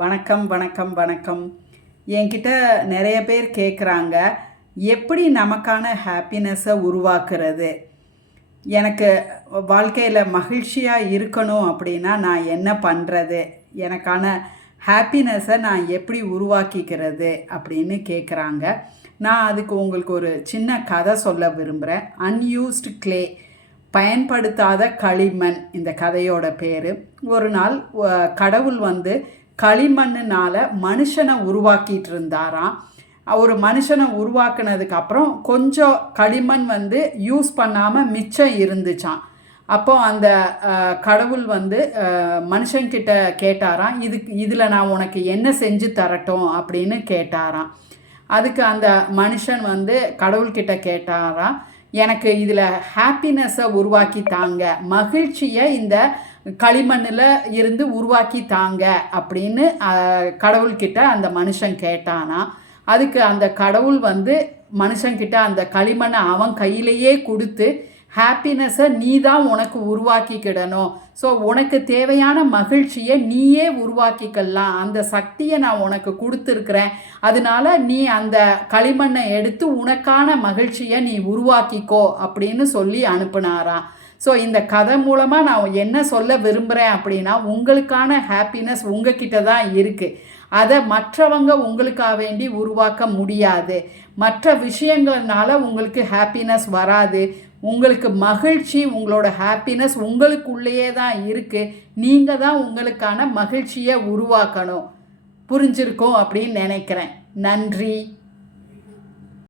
வணக்கம் வணக்கம் வணக்கம். என்கிட்ட நிறைய பேர் கேட்குறாங்க, எப்படி நமக்கான ஹாப்பினஸ்ஸை உருவாக்குறது? எனக்கு வாழ்க்கையில் மகிழ்ச்சியாக இருக்கணும் அப்படின்னா நான் என்ன பண்ணுறது? எனக்கான ஹாப்பினஸ்ஸை நான் எப்படி உருவாக்கிக்கிறது அப்படின்னு கேட்குறாங்க. நான் அதுக்கு உங்களுக்கு ஒரு சின்ன கதை சொல்ல விரும்புகிறேன். அன்யூஸ்டு க்ளே, பயன்படுத்தாத களிமண், இந்த கதையோட பேர். ஒரு நாள் கடவுள் களிமண்ணுனால் மனுஷனை உருவாக்கிட்டு இருந்தாராம். ஒரு மனுஷனை உருவாக்குனதுக்கப்புறம் கொஞ்சம் களிமண் யூஸ் பண்ணாமல் மிச்சம் இருந்துச்சான். அப்போ அந்த கடவுள் மனுஷன்கிட்ட கேட்டாராம், இதில் நான் உனக்கு என்ன செஞ்சு தரட்டும் அப்படின்னு கேட்டாராம். அதுக்கு அந்த மனுஷன் கடவுள்கிட்ட கேட்டாராம், எனக்கு இதில் ஹாப்பினஸ்ஸை உருவாக்கி தாங்க, மகிழ்ச்சியை இந்த களிமண்ணில் இருந்து உருவாக்கி தாங்க அப்படின்னு கடவுள்கிட்ட அந்த மனுஷன் கேட்டானா. அதுக்கு அந்த கடவுள் மனுஷன்கிட்ட அந்த களிமண்ணை அவன் கையிலேயே கொடுத்து, ஹாப்பினஸ்ஸை நீ தான் உனக்கு உருவாக்கிக்கிடணும், ஸோ உனக்கு தேவையான மகிழ்ச்சியை நீயே உருவாக்கிக்கலாம், அந்த சக்தியை நான் உனக்கு கொடுத்துருக்குறேன், அதனால நீ அந்த களிமண்ணை எடுத்து உனக்கான மகிழ்ச்சியை நீ உருவாக்கிக்கோ அப்படின்னு சொல்லி அனுப்புனாராம். ஸோ இந்த கதை மூலமாக நான் என்ன சொல்ல விரும்புகிறேன் அப்படின்னா, உங்களுக்கான ஹாப்பினஸ் உங்ககிட்ட தான் இருக்குது. அதை மற்றவங்க உங்களுக்காக வேண்டி உருவாக்க முடியாது. மற்ற விஷயங்கள்னால உங்களுக்கு ஹாப்பினஸ் வராது. உங்களுக்கு மகிழ்ச்சி, உங்களோட ஹாப்பினஸ் உங்களுக்குள்ளேயே தான் இருக்குது. நீங்கள் தான் உங்களுக்கான மகிழ்ச்சியை உருவாக்கணும். புரிஞ்சிருக்கோம் அப்படின்னு நினைக்கிறேன். நன்றி.